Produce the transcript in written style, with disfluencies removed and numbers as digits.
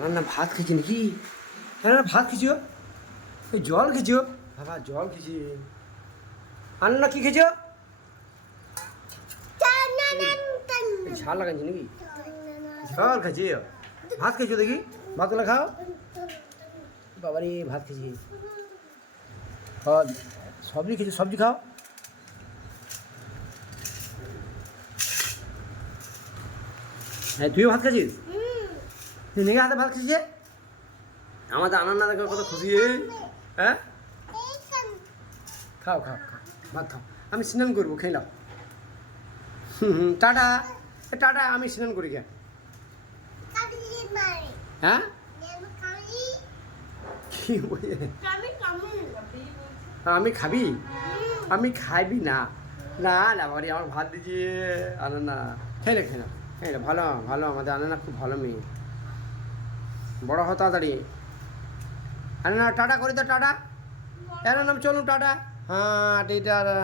না না ভাত খেয়েছি নাকি? হ্যাঁ না ভাত খেয়েছো? ওই জল খেয়েছো? বাবা জল খেয়েছি। আর না কি খেয়েছো? ঝাল লাগাচ্ছি নাকি? জল খেয়েছি। ভাত খেয়েছো দেখি? ভাতগুলো খাও। বাবারে ভাত খেয়েছি। সবজি খেয়েছি, সবজি খাও। হ্যাঁ তুইও ভাত খাচ্ছিস? তুই নেগে হাতে ভাত খাচ্ছিস? আমাদের আনান্না দেখো কত খুশি। হ্যাঁ খাও খাও খাও ভাত খাও। আমি স্নান করবো, খেয়ে নাও। টাটা। টাটা, আমি স্নান করি কে? হ্যাঁ কি বলে? আমি খাবি? আমি খাইবি না। না না বাড়ি আমার ভাত দিয়েছি। আনান্না খেয়ে খেয়ে না, খেয়ে না। ভালো ভালো, আমাদের আনান্না খুব ভালো মেয়ে। বড় হও তাড়াতাড়ি। আনান্না টাটা করি তো, টাটা। আনান্না চলুন টাটা। হ্যাঁ টাটা।